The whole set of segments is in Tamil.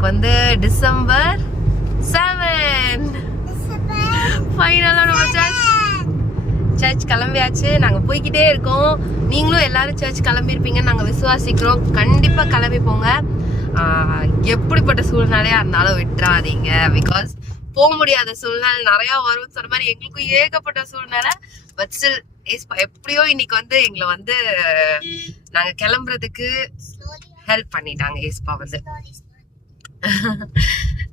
இன்னைக்கு வந்து December 7 ஃபைனலா நம்ம சர்ச் கிளம்பியாச்சு. நாங்க போய்கிட்டே இருக்கோம். நீங்களும் எல்லாரும் சர்ச் கிளம்பியிருப்பீங்கன்னு நாங்க விசுவாசிக்கிறோம். கண்டிப்பா கிளம்பி போங்க. எப்படிப்பட்ட சூழ்நிலையா இருந்தாலும் விட்டுறாதீங்க. பிகாஸ் போக முடியாத சூழ்நிலை நிறைய வரும். சொன்ன மாதிரி எங்களுக்கும் ஏகப்பட்ட சூழ்நிலை. பட் ஸ்டில் எப்படியோ இன்னைக்கு வந்து எங்களை வந்து நாங்க கிளம்புறதுக்கு ஹெல்ப் பண்ணிட்டாங்க ஏஸ்பா வந்து.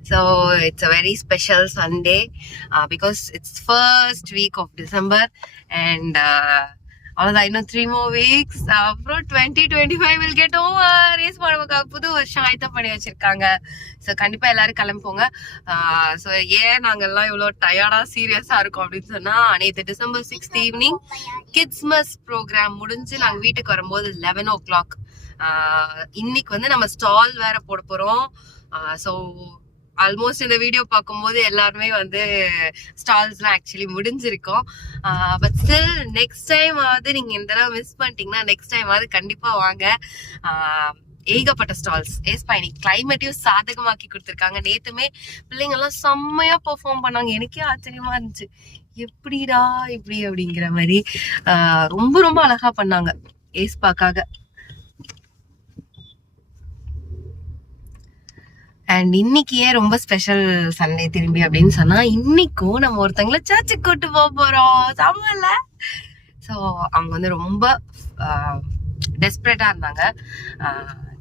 So it's a very special Sunday because it's first week of December and I know 3 more weeks அப்புறம் 2025 will get over. ரேஸ் பண்ணுவாங்க. புது வருஷம் ஆயத்தம் பண்ணி வச்சிருக்காங்க. ஸோ கண்டிப்பா எல்லாரும் கிளம்புங்க. ஸோ ஏன் நாங்கெல்லாம் இவ்வளோ டயர்டா சீரியஸா இருக்கோம் அப்படின்னு சொன்னா, நேற்று December 6th ஈவினிங் கிட்ஸ்மஸ் ப்ரோக்ராம் முடிஞ்சு நாங்க வீட்டுக்கு வரும்போது 11 o'clock. இன்னைக்கு வந்து நம்ம ஸ்டால் வேற போட போறோம். ஸோ ஆல்மோஸ்ட் இந்த வீடியோ பார்க்கும்போது எல்லாருமே வந்து ஸ்டால்ஸ்லாம் ஆக்சுவலி முடிஞ்சிருக்கோம். பட் ஸ்டில் நெக்ஸ்ட் டைம் ஆகுது நீங்க இந்த தடவை மிஸ் பண்ணிட்டீங்கன்னா நெக்ஸ்ட் டைம் ஆகுது கண்டிப்பா வாங்க. ஏகப்பட்ட ஸ்டால்ஸ். ஏஸ்பா இன்னைக்கு கிளைமேட்டையும் சாதகமாக்கி கொடுத்துருக்காங்க. நேத்துமே பிள்ளைங்க எல்லாம் செம்மையா பெர்ஃபார்ம் பண்ணாங்க. எனக்கே ஆச்சரியமா இருந்துச்சு, எப்படிடா இப்படி அப்படிங்கிற மாதிரி. ரொம்ப ரொம்ப அழகா பண்ணாங்க ஏஸ்பாக்காக. அண்ட் இன்னைக்கு ஏன் ரொம்ப ஸ்பெஷல் சண்டே திரும்பி அப்படின்னு சொன்னா, இன்னைக்கும் நம்ம ஒருத்தங்களை சர்ச்சுக்கு கூட்டு போக போறோம். சமல்ல. ஸோ அவங்க வந்து ரொம்ப டெஸ்பரேட்டா இருந்தாங்க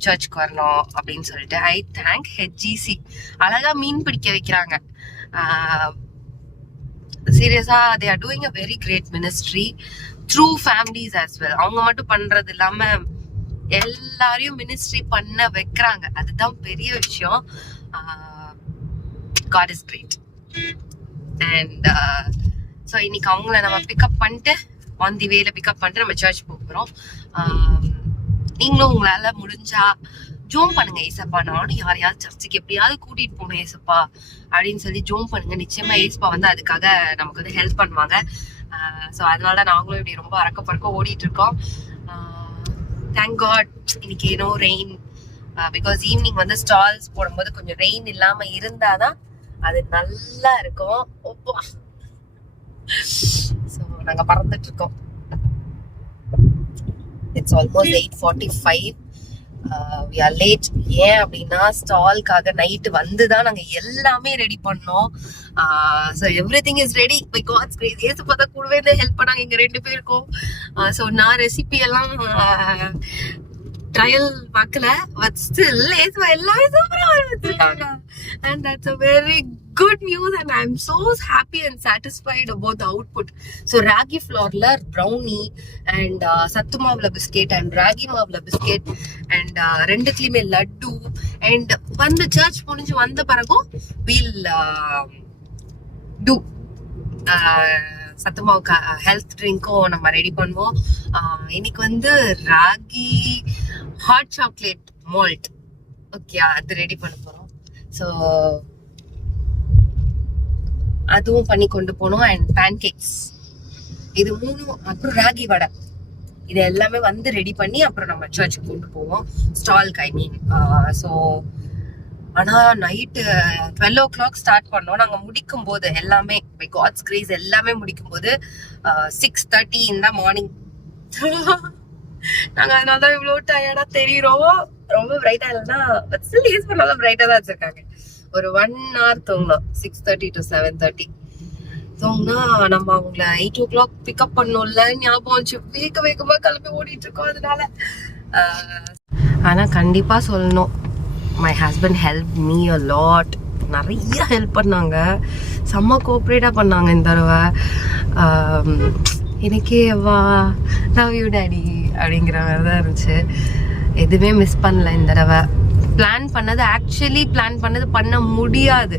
சர்ச்சுக்கு வரணும் அப்படின்னு சொல்லிட்டு. I thank HGC. அழகா மீன் பிடிக்க வைக்கிறாங்க. சீரியஸா they are doing a very great ministry through families as well. அவங்க மட்டும் பண்றது இல்லாம எல்லாரையும் மினிஸ்ட்ரி பண்ண வைக்கிறாங்க. அதுதான் பெரிய விஷயம். God is great. And so இன்னைக்கு அவங்கள நம்ம பிக்கப் பண்ணிட்டு ஆன் தி வேல பிக்கப் பண்ணிட்டு நம்ம சர்ச் போகிறோம். நீங்களும் உங்களால முடிஞ்சா ஜோம் பண்ணுங்க. ஏசப்பா நானும் யாரையாவது சர்ச்சுக்கு எப்படியாவது கூட்டிட்டு போகணும் ஏசப்பா அப்படின்னு சொல்லி ஜோம் பண்ணுங்க. நிச்சயமா ஏசப்பா வந்து அதுக்காக நமக்கு வந்து ஹெல்ப் பண்ணுவாங்க. ஸோ அதனால நாங்களும் இப்படி ரொம்ப அறக்க பறக்க ஓடிட்டு இருக்கோம். Thank God இன்னைக்கு no rain because ஈவினிங் வந்து ஸ்டால்ஸ் போடும்போது கொஞ்சம் ரெயின் இல்லாம இருந்தாதான் அது நல்லா இருக்கும். ஸோ நாங்க பறந்துட்டு இருக்கோம். It's almost 8:45. we are late. ஏன் அப்படின்னா ஸ்டால்காக நைட்டு வந்துதான் நாங்க எல்லாமே ரெடி பண்ணோம். So everything is ready by God's grace. Yesu பார்த்தா கூடவே ஹெல்ப் பண்ணாங்க எங்க 2 பேருக்கும். ஸோ நான் ரெசிபி எல்லாம் ட்ரையல் பார்க்கல. பட் ஸ்டில் ஏசு எல்லாமே சூப்பரா ஆரம்பிச்சிருக்காங்க. And that's a very good news and I am so happy and satisfied about the output. So ragi flourல brownie and சத்து மாவுல பிஸ்கெட் and ராகி மாவுல பிஸ்கெட் and ரெண்டுத்துலயுமே லட்டு and வந்து சர்ச் முடிஞ்சு வந்த பிறகும் we'll do சத்து மாவு ஹெல்த் ட்ரிங்க்கும் நம்ம ரெடி பண்ணுவோம். இன்னைக்கு வந்து ragi hot chocolate malt okay அது ரெடி பண்ண போறோம். ஸோ அதுவும் பண்ணி கொண்டு போனோம். அண்ட் பேன்கேக்ஸ் இது 3 அப்புறம் ராகி வடை இது எல்லாமே வந்து ரெடி பண்ணி அப்புறம் நம்ம சர்ச்சுக்கு கொண்டு போவோம் ஸ்டால்க்கு. ஐ மீன் ஸோ ஆனா நைட்டு 12 o'clock ஸ்டார்ட் பண்ணோம். நாங்க முடிக்கும் போது எல்லாமே பை காட்ஸ் கிரேஸ் எல்லாமே முடிக்கும் போது 6:30 in the morning. நாங்க அதனாலதான் இவ்வளவு டயர்டா தெரியுறோம். ரொம்ப பிரைட்டா இல்லைன்னா பட் ஸ்டில் யூஸ் பண்ணாலும் பிரைட்டா தான் வச்சிருக்காங்க. ஒரு 1 hour தூங்கணும். 6:30 to 7:30 தூங்கினா நம்ம அவங்கள 8 o'clock பிக்கப் பண்ணோம்ல ஞாபகம் வச்சு வேக வேகமா கிளம்பி ஓடிட்டு இருக்கோம். அதனால ஆனா கண்டிப்பா சொல்லணும், my husband help me a lot. நிறைய ஹெல்ப் பண்ணாங்க. செம்ம கோஆப்ரேட்டா பண்ணாங்க இந்த தடவை. எனக்கே வா லவ் யூ டாடி அப்படிங்கிற மாதிரி தான் இருந்துச்சு. எதுவுமே மிஸ் பண்ணல இந்த தடவை. பிளான் பண்ணது பண்ண முடியாது.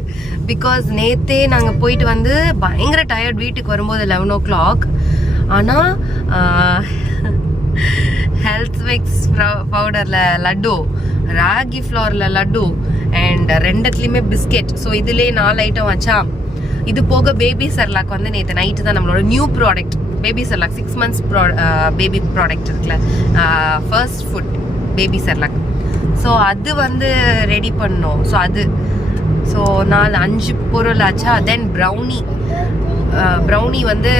பிகாஸ் நேத்தே நாங்கள் போயிட்டு வந்து பயங்கர டயர்ட். வீட்டுக்கு வரும்போது 11 o'clock. ஆனால் ஹெல்த் மிக்ஸ் பவுடரில் லட்டு, ராகி ஃப்ளோரில் லட்டு அண்ட் ரெண்டுத்துலேயுமே பிஸ்கெட். ஸோ இதுலேயே 4 ஐட்டம் வச்சா. இது போக பேபி செர்லாக் வந்து நேற்று நைட்டு தான் நம்மளோட new product baby Cerelac 6 months baby product இருக்குல்ல, first food baby Cerelac so அது வந்து ரெடி பண்ணோம். ஸோ அது 5 பொருள் ஆச்சா. தென் ப்ரௌனி வந்து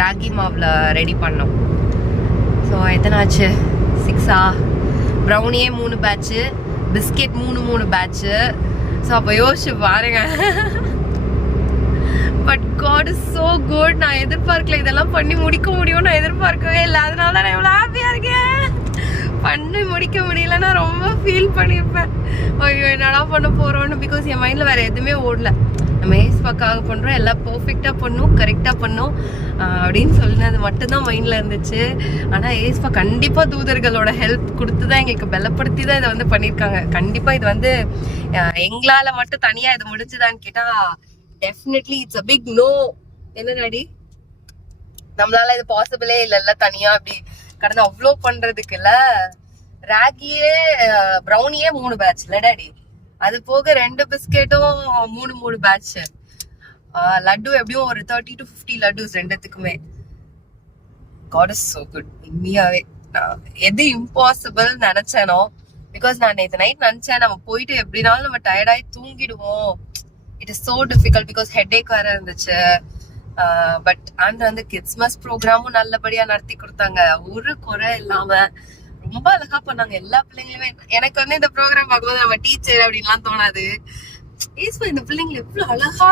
ராகி மாவில் ரெடி பண்ணோம். ஸோ எத்தனை ஆச்சு? 6 ப்ரௌனியே 3 பேட்ச்சு, பிஸ்கெட் 3 பேட்ச்சு. ஸோ அப்போ யோசிச்சு பாருங்க. But God is so good. நான் எதிர்பார்க்கல இதெல்லாம் பண்ணி முடிக்க முடியும், நான் எதிர்பார்க்கவே இல்லை. அதனால தான் நான் எவ்வளோ ஹாப்பியாக இருக்கேன். பண்ணி முடிக்க முடியலன்னா ரொம்ப ஃபீல் பண்ணியிருப்பேன். ஐயோ என்னடா பண்ண போகிறோன்னு. பிகாஸ் என் மைண்டில் வேறு எதுவுமே ஓடல. நம்ம ஏஸ்பாக்காக பண்ணுறோம், எல்லாம் பர்ஃபெக்டாக பண்ணும், கரெக்டாக பண்ணும் அப்படின்னு சொன்னது மட்டும்தான் மைண்டில் இருந்துச்சு. ஆனால் ஏஸ்பா கண்டிப்பாக தூதர்களோட ஹெல்ப் கொடுத்து தான் எங்களுக்கு பலப்படுத்தி தான் இதை வந்து பண்ணியிருக்காங்க. கண்டிப்பாக இது வந்து எங்களால் மட்டும் தனியாக இது முடிஞ்சுதான்னு கேட்டால் definitely it's a big no. என்ன டாடி, நம்மளால இது பாசிபிளே இல்லைல்ல தனியா அப்படி கடந்து அவ்வளோ பண்றதுக்கு. இல்ல ராகியே ப்ரௌனியே 3 பேட்ச் இல்ல டாடி, அது போக 2 பிஸ்கெட்டும் 3 பேட்ச், லட்டு எப்படியும் ஒரு 30 to 50 லட்டுஸ் ரெண்டுத்துக்குமே. God is so good. உண்மையாவே எது இம்பாசிபிள் நினைச்சேனோ, பிகாஸ் நான் நேற்று நைட் நினைச்சேன் நம்ம போயிட்டு எப்படினாலும் நம்ம டயர்டாகி தூங்கிடுவோம். It is so difficult because headache வேற இருந்துச்சு. பட் அண்ட் வந்து கிறிஸ்மஸ் ப்ரோக்ராமும் நல்லபடியா நடத்தி கொடுத்தாங்க, ஒரு குறை இல்லாம ரொம்ப அழகா பண்ணாங்க எல்லா பிள்ளைங்களுமே. எனக்கு வந்து இந்த ப்ரோக்ராம் பார்க்கும்போது நம்ம டீச்சர் அப்படின்லாம் தோணாது. இந்த பிள்ளைங்களை எவ்வளவு அழகா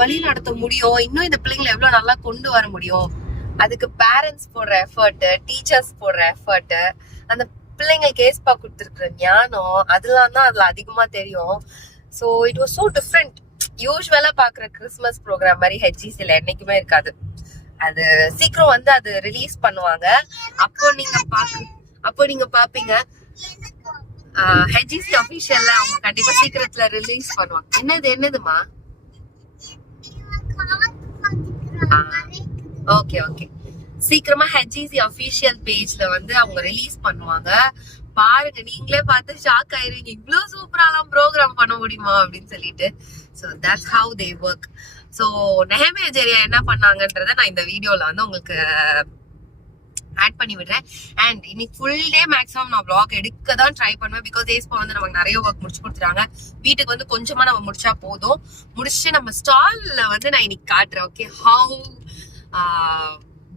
வழி நடத்த முடியும், இன்னும் இந்த பிள்ளைங்களை எவ்வளவு நல்லா கொண்டு வர முடியும். அதுக்கு பேரண்ட்ஸ் போடுற எஃபர்ட், டீச்சர்ஸ் போடுற எஃபர்ட், அந்த பிள்ளைங்களுக்கு ஏஸ்பா கொடுத்துருக்குற ஞானம், அதெல்லாம் தான் அதுல அதிகமா தெரியும். So it was so different. யூஸ்வலா பாக்குற கிறிஸ்மஸ் ப்ரோக்ராம் மாதிரி ஹெச்இசில என்னைக்குமே இருக்காது. அது சீக்கிரம் வந்து அது ரிலீஸ் பண்ணுவாங்க. அப்போ நீங்க பாப்பீங்க ஹெச்இசி அபிஷியல்ல அவங்க கண்டிப்பா சீக்கிரத்துல ரிலீஸ் பண்ணுவாங்க. என்னதுமா? ஓகே ஓகே, சீக்கிரமா ஹெச்இசி அபிஷியல் பேஜ்ல வந்து அவங்க ரிலீஸ் பண்ணுவாங்க. பாருங்க, நீங்களே பார்த்து ஷாக் ஆயிருவீங்க, இவ்வளவு சூப்பராலாம் ப்ரோக்ராம் பண்ண முடியுமா அப்படின்னு சொல்லிட்டு. So that's how they work. So Nehemiah ஜெரியா என்ன பண்ணாங்கன்றத நான் இந்த வீடியோல வந்து உங்களுக்கு ஆட் பண்ணி விடுறேன். அண்ட் இன்னைக்கு ஃபுல் டே மேக்ஸிமம் நான் vlog எடுக்க தான் ட்ரை பண்ணுவேன். பிகாஸ் ஏஸ்பா வந்து நமக்கு நிறைய ஒர்க் முடிச்சு கொடுத்துட்டாங்க. வீட்டுக்கு வந்து கொஞ்சமா நம்ம முடிச்சா போதும். முடிச்சு நம்ம ஸ்டால்ல வந்து நான் இன்னைக்கு காட்டுறேன். Okay, how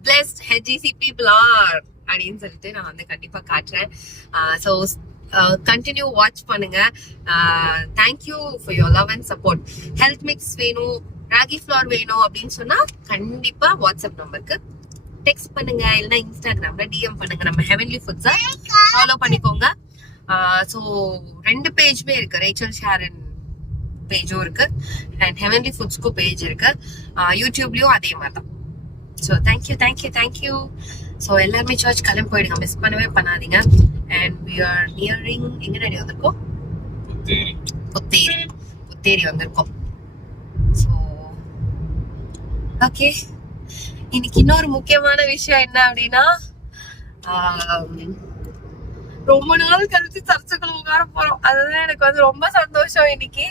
blessed HGC people are அப்படின்னு சொல்லிட்டு நான் வந்து கண்டிப்பா காட்டுறேன். ஸோ கண்டினியூ வாட்ச் பண்ணுங்க. Thank you for your love and support. Health mix வேணும், ராகி ஃப்ளோர் வேணும் அப்படின்னு சொன்னா கண்டிப்பா வாட்ஸ்அப் நம்பருக்கு டெக்ஸ்ட் பண்ணுங்க, இல்லைன்னா இன்ஸ்டாகிராம்ல டிஎம் பண்ணுங்க. நம்ம ஹெவன்லி ஃபுட்ஸை ஃபாலோ பண்ணிக்கோங்க. ஸோ 2 பேஜுமே இருக்கு, ரேச்சல் ஷாரன் பேஜும் இருக்கு அண்ட் ஹெவன்லி ஃபுட்ஸ்க்கும் பேஜ் இருக்கு. யூடியூப்லயும் அதே மாதிரி தான். So thank you. ஸோ எல்லாருமே சர்ச் கிளம்பி போயிடுங்க, மிஸ் பண்ணவே பண்ணாதீங்க. அண்ட் we are nearing எங்க ரெடி வந்திருக்கோம்? புத்தேரி வந்திருக்கோம். ஸோ ஓகே, இன்னைக்கு இன்னொரு முக்கியமான விஷயம் என்ன அப்படின்னா, ரொம்ப நாள் கழிச்சு சர்ச்சுக்குள்ள உட்கார போறோம். அதுதான் எனக்கு வந்து ரொம்ப சந்தோஷம். இன்னைக்கு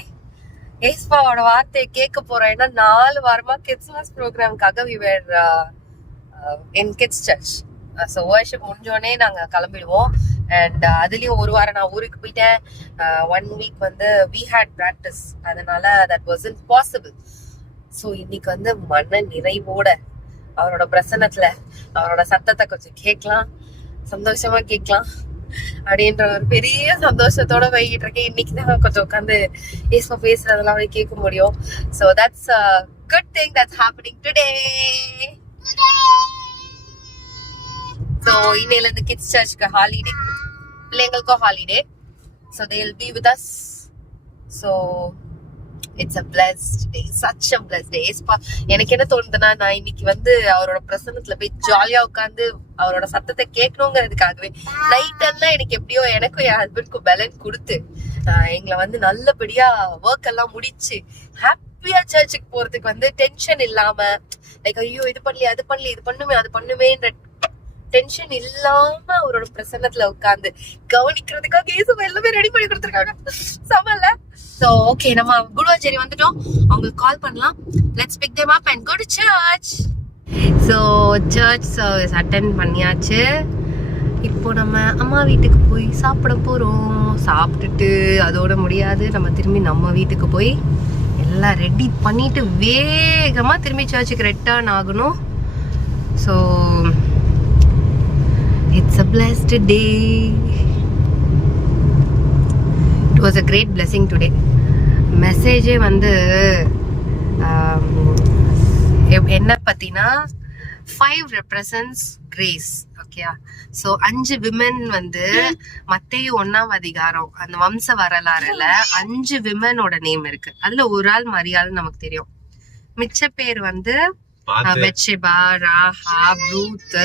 ஏஸ்பாவோட வார்த்தையை கேட்க போறோம். ஏன்னா 4 வாரமா கிறிஸ்மஸ் ப்ரோக்ராமுக்காக we were in kids church. So worship முடிஞ்சோடனே நாங்க கிளம்பிடுவோம். அண்ட் அதுலயும் ஒரு வாரம் நான் ஊருக்கு போயிட்டேன். 1 week வந்து we had practice, அதனால that wasn't possible. ஸோ இன்னைக்கு வந்து மன நிறைவோட அவரோட பிரசன்னத்துல அவரோட சத்தத்தை கொஞ்சம் கேட்கலாம், சந்தோஷமா கேட்கலாம் அப்படின்ற ஒரு பெரிய சந்தோஷத்தோட போய்கிட்டு இருக்கேன். இன்னைக்கு தான் கொஞ்சம் உட்காந்து ஏஸ்பா பேசுறதெல்லாம் அப்படி கேட்க முடியும். So that's a good thing that's happening today. So இன்னையில இருந்து கிட்ஸ் சர்ச்சுக்கு ஹாலிடே, பிள்ளைங்களுக்கும் holiday. So they will be with us. So it's a blessed day, such a blessed day. எனக்கு என்ன தோணுதுன்னா, நான் இன்னைக்கு வந்து அவரோட பிரசன்னத்துல போய் ஜாலியா உட்காந்து அவரோட சத்தத்தை கேட்கணுங்கிறதுக்காகவே நைட் எல்லாம் எனக்கு எப்படியோ எனக்கும் என் ஹஸ்பண்ட்க்கும் பேலன்ஸ் கொடுத்து எங்களை வந்து நல்லபடியா ஒர்க் எல்லாம் முடிச்சு ஹாப்பியா சர்ச்சுக்கு போறதுக்கு வந்து டென்ஷன் இல்லாம, லைக் ஐயோ இது பண்ணலையே அது பண்ணலையே இது பண்ணுமே அது பண்ணுமேன்ற டென்ஷன் இல்லாம அவரோட பிரசன்னத்துல உட்கார்ந்து கவனிக்கிறதுக்காக இயேசுவை எல்லாமே ரெடி பண்ணி கொடுத்துருக்காங்க. சமல்ல. சோ ஓகே, நம்ம குருவாச்சேரி வந்துட்டோம். அவங்களுக்கு கால் பண்ணலாம். Let's pick them up and go to church. So church service attend பண்ணியாச்சு. இப்போ நம்ம அம்மா வீட்டுக்கு போய் சாப்பிட போறோம். சாப்பிட்டுட்டு அதோட முடியாது, நம்ம திரும்பி நம்ம வீட்டுக்கு போய் எல்லாம் ரெடி பண்ணிட்டு வேகமா திரும்பி சர்ச்சுக்கு ரிட்டர்ன் ஆகணும். So it's a blessed day. It was a great blessing today. மெசேஜே வந்து என்ன பத்தினா 5 represents grace. ஓகேயா? ஸோ 5 விமன் வந்து மத்தேயு 1ஆம் அதிகாரம் அந்த வம்ச வரலாறுல 5 விமனோட நேம் இருக்கு. அதுல ஒரு ஆள் மரியாள் நமக்கு தெரியும். மிச்ச பேர் வந்து பெத்ஷெபா, ராஹாப், ரூத்,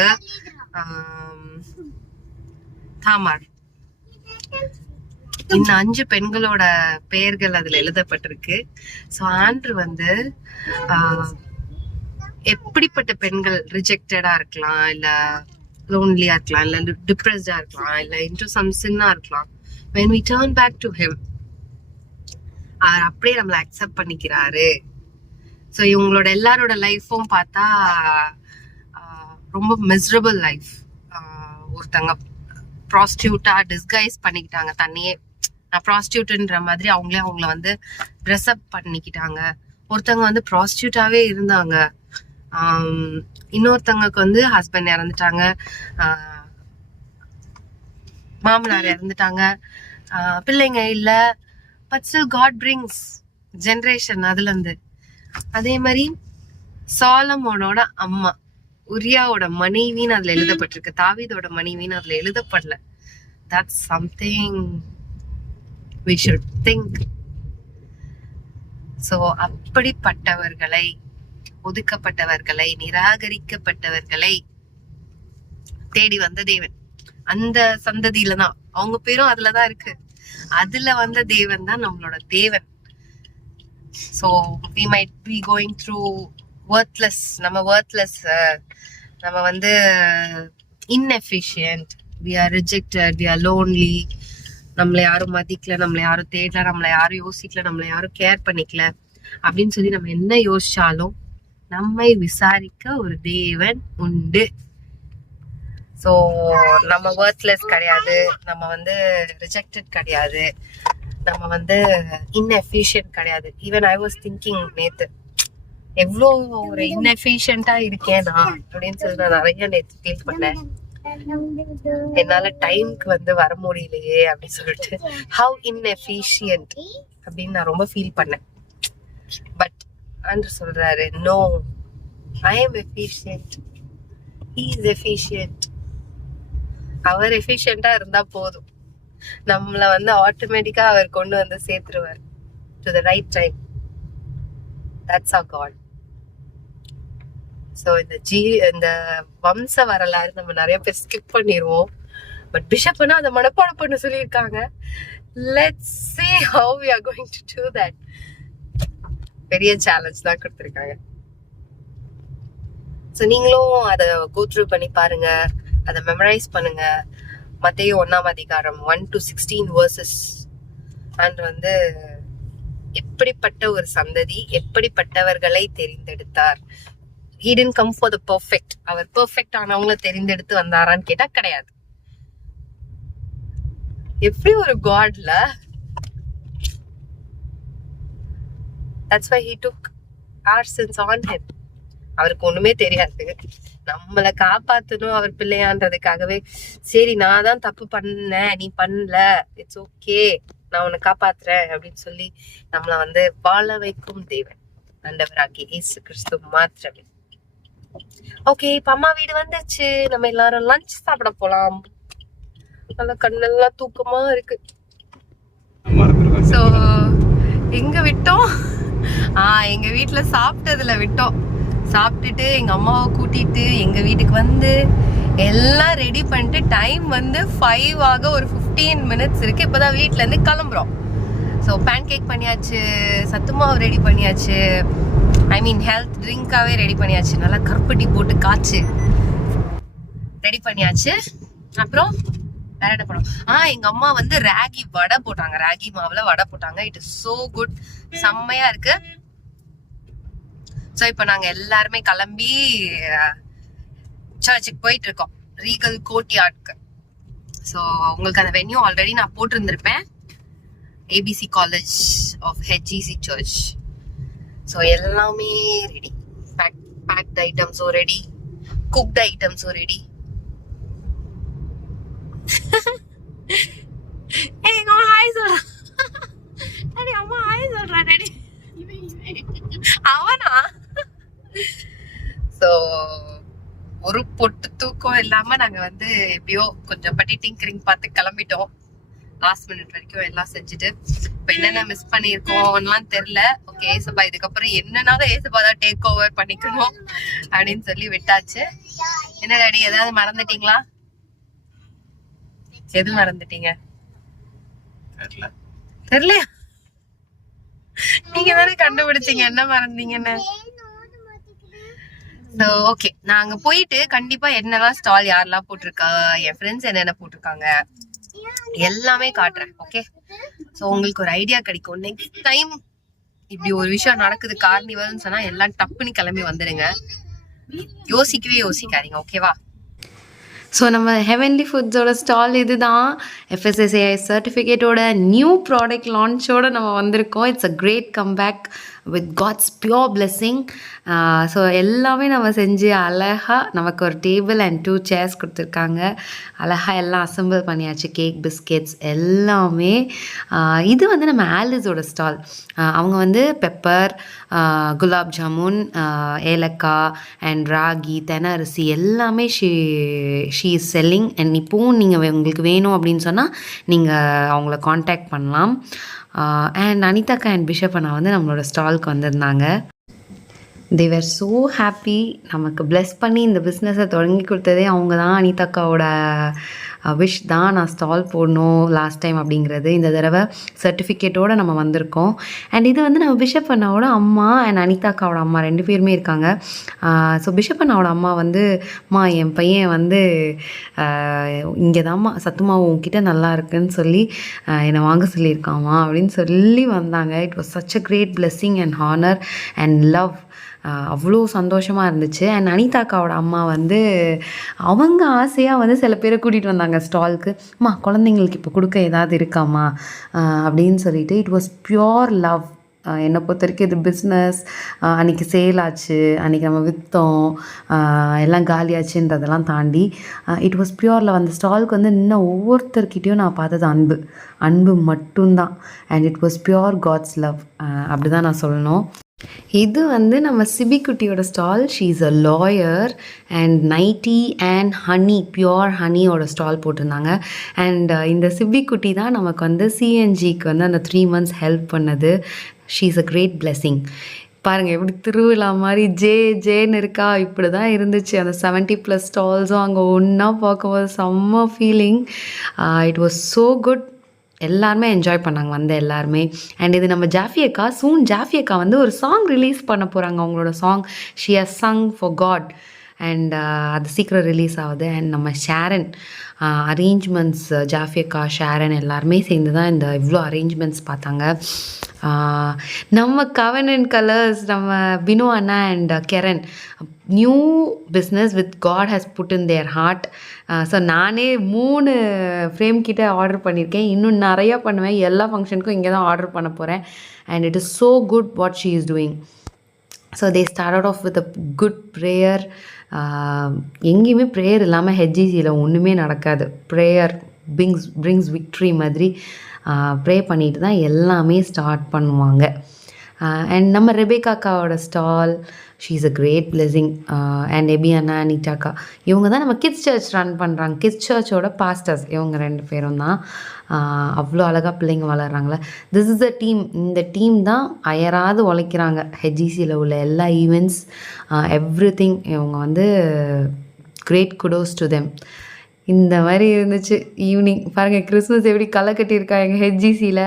தாமார். இந்த 5 பெண்களோட பெயர்கள் அதுல எழுதப்பட்டிருக்கு. ஸோ ஆண்ட்ரு வந்து எப்படிப்பட்ட பெண்கள் ரிஜெக்டடா இருக்கலாம், இல்ல லோன்லியா இருக்கலாம், இல்ல டிப்ரெஸ்டா இருக்கலாம், இல்ல இன்டு சம் சின்னா இருக்கலாம். when we turn back to him, அவர் அப்படியே நம்மளை அக்செப்ட் பண்ணிக்கிறாரு. ஸோ இவங்களோட எல்லாரோட லைஃப்பும் பார்த்தா ரொம்ப மிசரபிள் லைஃப். ஒருத்தங்க ப்ராஸ்டியூட்டா டிஸ்கைஸ் பண்ணிக்கிட்டாங்க தன்னையே, நான் ப்ராஸ்டியூட்ன்ற மாதிரி அவங்கள வந்து ட்ரெஸ் அப் பண்ணிக்கிட்டாங்க. ஒருத்தவங்க வந்து ப்ராஸ்டியூட்டாவே இருந்தாங்க. இன்னொருத்தவங்களுக்கு வந்து ஹஸ்பண்ட் இறந்துட்டாங்க, மாமனார் இறந்துட்டாங்க, பிள்ளைங்க இல்ல. But still God brings generation அதுல இருந்து. அதே மாதிரி சாலமோனோட அம்மா உரியாவோட மனைவின்னு அதுல எழுதப்பட்டிருக்கு, தாவீதோட மனைவின்னு அதுல எழுதப்படல. That's something we should think. So அப்படிப்பட்டவர்களை, ஒதுக்கப்பட்டவர்களை, நிராகரிக்கப்பட்டவர்களை தேடி வந்த தேவன் அந்த சந்ததியில தான், அவங்க பேரும் அதுலதான் இருக்கு, அதுல வந்த தேவன் தான் நம்மளோட தேவன். So we might be going through worthless, நம்ம worthless, நம்ம வந்து inefficient, we are rejected, we are lonely, நம்மளை யாரும் மதிக்கல, நம்மளை யாரும் தேடல, நம்மளை யாரும் யோசிக்கல, நம்மளை யாரும் கேர் பண்ணிக்கல அப்படின்னு சொல்லி நம்ம என்ன யோசிச்சாலும் நம்மை விசாரிக்க ஒரு தேவன் உண்டு. ஸோ நம்ம வர்த்லெஸ் கிடையாது, நம்ம வந்து ரிஜெக்டட் கிடையாது, நம்ம வந்து இன்எஃபிஷியன்ட் கிடையாது. ஈவன் ஐ வாஸ் திங்கிங் நேத்து எவ்வளோ ஒரு இன்எஃபிஷியன்டா இருக்கேன் நான் அப்படின்னு சொல்லி நான் நிறைய நேத்து ஃபீல் பண்ணேன். என்னால டைம்க்கு வந்து வர முடியலையே அப்படின்னு சொல்லிட்டு ஹவ் இன்எஃபிஷியன்ட் அப்படின்னு நான் ரொம்ப ஃபீல் பண்ணேன். பட் ஆண்டவர் சொல்றாரு, no, I am efficient, he is efficient. அவர் எஃபிஷியன்டா இருந்தா போதும், நம்மள வந்து ஆட்டோமேட்டிக்கா அவர் கொண்டு வந்து சேர்த்துருவார் to the right time. That's our God. So இந்த வம்ச வரலாறு நம்ம நிறைய பேர் ஸ்கிப் பண்ணிடுவோம். பட் பிஷப்னா அதை மனப்பாடம் பண்ண சொல்லியிருக்காங்க. Let's see how we are going to do that. பெரிய சேலஞ்ச் தான் கொடுத்துருக்காங்க. ஸோ நீங்களும் அதை கோ த்ரூ பண்ணி பாருங்க, அதை மெமரைஸ் பண்ணுங்க. மத்தேயு 1ஆம் அதிகாரம் 1 to 16 verses. அண்ட் வந்து எப்படிப்பட்ட ஒரு சந்ததி, எப்படிப்பட்டவர்களை தெரிந்தெடுத்தார். He didn't come for the perfect. அவர் பெர்ஃபெக்ட் ஆனவங்கள தெரிந்தெடுத்து வந்தாரான்னு கேட்டா கிடையாது. எப்படி ஒரு காட்ல, that's why he took our sins on him. அவருக்கு ஒண்ணுமே தெரியாது, நம்மளை காப்பாத்தணும் அவர் பிள்ளையான்றதுக்காகவே, சரி நான் தான் தப்பு பண்ணேன், நீ பண்ணல, இட்ஸ் ஓகே, நான் உன்னை காப்பாத்துறேன் அப்படின்னு சொல்லி நம்மள வந்து வாழ வைக்கும் தேவன் ஆண்டவராகிய இயேசு கிறிஸ்து மாத்திரமே. ஓகே, இப்ப அம்மா வீடு வந்துச்சு, நம்ம எல்லாரும் லஞ்ச் சாப்பிட போலாம். நல்ல கண்ணெல்லாம் தூக்கமா இருக்கு. சோ எங்க விட்டோம்? எங்க வீட்டுல சாப்பிட்டதுல விட்டோம். சாப்பிட்டுட்டு எங்க அம்மாவை கூட்டிட்டு எங்க வீட்டுக்கு வந்து எல்லாம் ரெடி பண்ணிட்டு டைம் வந்து 5 ஆக ஒரு 15 minutes இருக்கு. இப்பதான் வீட்டுல இருந்து கிளம்புறோம். ஸோ பேன் கேக் பண்ணியாச்சு, சத்துமாவு ரெடி பண்ணியாச்சு, ஐ மீன் ஹெல்த் ட்ரிங்காவே ரெடி பண்ணியாச்சு, நல்லா கருப்பட்டி போட்டு காய்ச்சி ரெடி பண்ணியாச்சு. அப்புறம் வேற என்ன பண்ணுவோம்? எங்க அம்மா வந்து ராகி வடை போட்டாங்க, ராகி மாவுல வடை போட்டாங்க. இட் இஸ் சோ குட், செம்மையா இருக்கு. ஸோ இப்போ நாங்க எல்லாருமே கிளம்பி சர்ச்சுக்கு போயிட்டு இருக்கோம், ரீகல் கோர்ட்யார்டுக்கு. ஸோ உங்களுக்கு அந்த வென்யூ ஆல்ரெடி நான் போட்டிருந்திருப்பேன், ABC college of HEC church. So எல்லாமே ரெடி, பேக்ட் ஐட்டம்ஸும் ரெடி, குக்ட் ஐட்டம்ஸும் ரெடி. எங்க அம்மா ஹாய் சொல்றான், அம்மா ஹாய் சொல்றா டாடி, அவனா? ஸோ ஒரு பொட்டு தூக்கம் இல்லாம நாங்க வந்து எப்படியோ கொஞ்சம் பட்டி டிங்கரிங் பார்த்து கிளம்பிட்டோம். லாஸ்ட் மினிட் வரைக்கும் எல்லாம் செஞ்சுட்டு இப்ப என்னென்ன மிஸ் பண்ணிருக்கோம்லாம் தெரியல. ஓகே ஏசப்பா, இதுக்கப்புறம் என்னன்னாலும் ஏசப்பா தான் டேக் ஓவர் பண்ணிக்கணும் அப்படின்னு சொல்லி விட்டாச்சு. என்ன டாடி, ஏதாவது மறந்துட்டீங்களா? எது மறந்துட்டீங்க? தெரியலையா? நீங்க தானே கண்டுபிடிச்சீங்க என்ன மறந்தீங்கன்னு. ஓகே, நான் அங்க போயிட்டு கண்டிப்பா என்னெல்லாம் ஸ்டால் யாரெல்லாம் போட்டிருக்கா, என் ஃப்ரெண்ட்ஸ் என்னென்ன போட்டிருக்காங்க எல்லாமே காட்டுறேன். ஓகே, ஸோ உங்களுக்கு ஒரு ஐடியா கிடைக்கும். நெக்ஸ்ட் டைம் இப்படி ஒரு விஷயம் நடக்குது கார்னிவல்னு சொன்னா எல்லாம் டப்புன்னு கிளம்பி வந்துடுங்க, யோசிக்கவே யோசிக்காதீங்க. ஓகேவா? ஸோ நம்ம ஹெவன்லி ஃபுட்ஸோட ஸ்டால் இது தான். FSSAI சர்டிஃபிகேட்டோட நியூ ப்ராடக்ட் லான்ச்சோடு நம்ம வந்திருக்கோம். It's a great comeback with God's pure blessing. So எல்லாமே நம்ம செஞ்சு அழகாக நமக்கு ஒரு டேபிள் அண்ட் 2 சேர்ஸ் கொடுத்துருக்காங்க. அழகாக எல்லாம் அசம்பிள் பண்ணியாச்சு, கேக் பிஸ்கெட்ஸ் எல்லாமே. இது வந்து நம்ம ஆலிஸோட ஸ்டால். அவங்க வந்து பெப்பர், குலாப் ஜாமுன், ஏலக்காய் அண்ட் ராகி, தென அரிசி எல்லாமே ஷீ இஸ் செல்லிங். அண்ட் இப்போவும் நீங்கள் உங்களுக்கு வேணும் அப்படின்னு சொன்னால் நீங்கள் அவங்கள காண்டாக்ட் பண்ணலாம். அண்ட் அனிதாக்கா அண்ட் பிஷப் அண்ணா வந்து நம்மளோட ஸ்டாலுக்கு வந்திருந்தாங்க. தே வேர் ஸோ ஹாப்பி. நமக்கு பிளெஸ் பண்ணி இந்த பிஸ்னஸை தொடங்கி கொடுத்ததே அவங்க தான். அனிதாக்காவோட விஷ் தான் நான் ஸ்டால் போடணும் லாஸ்ட் டைம் அப்படிங்கிறது. இந்த தடவை சர்டிஃபிகேட்டோடு நம்ம வந்திருக்கோம். அண்ட் இது வந்து நம்ம பிஷப் அண்ணாவோட அம்மா அண்ட் அனிதாக்காவோட அம்மா 2 பேருமே இருக்காங்க. ஸோ பிஷப் அண்ணாவோட அம்மா வந்து, அம்மா என் பையன் வந்து இங்கே தான்மா சத்துமாவு உங்ககிட்ட நல்லா இருக்குன்னு சொல்லி என்னை வாங்க சொல்லியிருக்காம்மா அப்படின்னு சொல்லி வந்தாங்க. It was such a great blessing and honour and love. அவ்வளோ சந்தோஷமாக இருந்துச்சு. அண்ட் அனிதாக்காவோட அம்மா வந்து அவங்க ஆசையாக வந்து சில பேரை கூட்டிகிட்டு வந்தாங்க ஸ்டாலுக்கு. அம்மா குழந்தைங்களுக்கு இப்போ கொடுக்க ஏதாவது இருக்காம்மா அப்படின்னு சொல்லிட்டு. It was pure love. என்னை பொறுத்த வரைக்கும் இது பிஸ்னஸ். அன்றைக்கி சேல் ஆச்சு, அன்றைக்கி நம்ம விற்றோம், எல்லாம் காலியாச்சுன்றதெல்லாம் தாண்டி இட் வாஸ் பியோர் லவ். அந்த ஸ்டாலுக்கு வந்து இன்னும் ஒவ்வொருத்தர்கிட்டையும் நான் பார்த்தது அன்பு மட்டும்தான். And it was pure God's love. அப்படி தான் நான் சொல்லணும். இது வந்து நம்ம சிபிக்குட்டியோட stall. She is a lawyer and nighty and honey, pure ஹனியோட ஸ்டால் போட்டிருந்தாங்க. அண்ட் இந்த சிபிக்குட்டி தான் நமக்கு வந்து சிஎன்ஜிக்கு வந்து அந்த 3 months ஹெல்ப் பண்ணது. She is a great blessing. பாருங்கள் எப்படி திருவிழா மாதிரி ஜேன்னு இருக்கா. இப்படி தான் இருந்துச்சு. அந்த 70+ ஸ்டால்ஸும் அங்கே ஒன்றா பார்க்கும்போது செம்ம feeling. It was so good. எல்லாருமே என்ஜாய் பண்ணாங்க வந்து எல்லாருமே. அண்ட் இது நம்ம ஜாஃபி அக்கா வந்து ஒரு சாங் ரிலீஸ் பண்ண போகிறாங்க. அவங்களோட song she has sung for God. And அது சீக்கிரம் ரிலீஸ் ஆகுது. அண்ட் நம்ம ஷேரன் அரேஞ்ச்மெண்ட்ஸ், ஜாஃபி அக்கா, ஷேரன் எல்லாருமே சேர்ந்து தான் இந்த இவ்வளோ அரேஞ்ச்மெண்ட்ஸ் பார்த்தாங்க. நம்ம கவர்னன்ட் கலர்ஸ், நம்ம பினு அண்ணா அண்ட் கெரன், new business with God has put in their heart. So நானே 3 ஃப்ரேம் கிட்ட ஆர்டர் பண்ணியிருக்கேன். இன்னும் நிறையா பண்ணுவேன். எல்லா ஃபங்க்ஷனுக்கும் இங்கே தான் ஆர்டர் பண்ண போகிறேன். And it is so good what she is doing. So they started off with a good prayer. எங்கேயுமே ப்ரேயர் இல்லாமல் ஹெச்இசியில் ஒன்றுமே நடக்காது. ப்ரேயர் பிரிங்ஸ் விக்ட்ரி மாதிரி ப்ரே பண்ணிட்டு தான் எல்லாமே ஸ்டார்ட் பண்ணுவாங்க. அண்ட் நம்ம ரெபேக்காக்காவோட stall, she is a great blessing. And எபி அண்ணா, அனிதாக்கா, இவங்க தான் நம்ம கிட்ஸ் சர்ச் ரன் பண்ணுறாங்க. கிட்ஸ் சர்ச்சோட பாஸ்டர்ஸ் இவங்க 2 பேரும் தான். அவ்வளோ அழகாக பிள்ளைங்க வளர்கிறாங்களே. This is a team. இந்த டீம் தான் அயராது உழைக்கிறாங்க. ஹெச்இசியில் உள்ள எல்லா ஈவெண்ட்ஸ், எவ்ரிதிங். இவங்க வந்து கிரேட் குடோஸ் டு தெம். இந்த மாதிரி இருந்துச்சு ஈவினிங். பாருங்கள் கிறிஸ்மஸ் எப்படி களை கட்டியிருக்கா எங்கள் ஹெச்ஜிசியில்.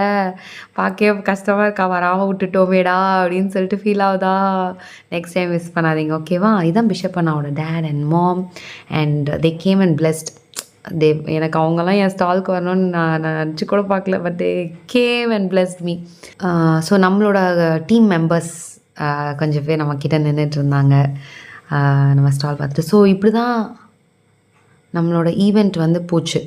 பார்க்கவே கஷ்டமாக இருக்கா, வராமல் விட்டுட்டோமேடா அப்படின்னு சொல்லிட்டு ஃபீல் ஆகுதா. நெக்ஸ்ட் டைம் மிஸ் பண்ணாதீங்க, ஓகேவா? இதுதான் பிஷப் அண்ணாவோட dad and mom. And they came and blessed. எனக்கு அவங்கெல்லாம் என் ஸ்டாலுக்கு வரணும்னு நான் நினச்சி கூட பார்க்கல. But they came and blessed me. So நம்மளோட டீம் மெம்பர்ஸ் கொஞ்சம் பேர் நம்மக்கிட்ட நின்றுட்டு இருந்தாங்க நம்ம ஸ்டால் பார்த்துட்டு. ஸோ இப்படி தான் நம்மளோட ஈவெண்ட் வந்து போச்சு.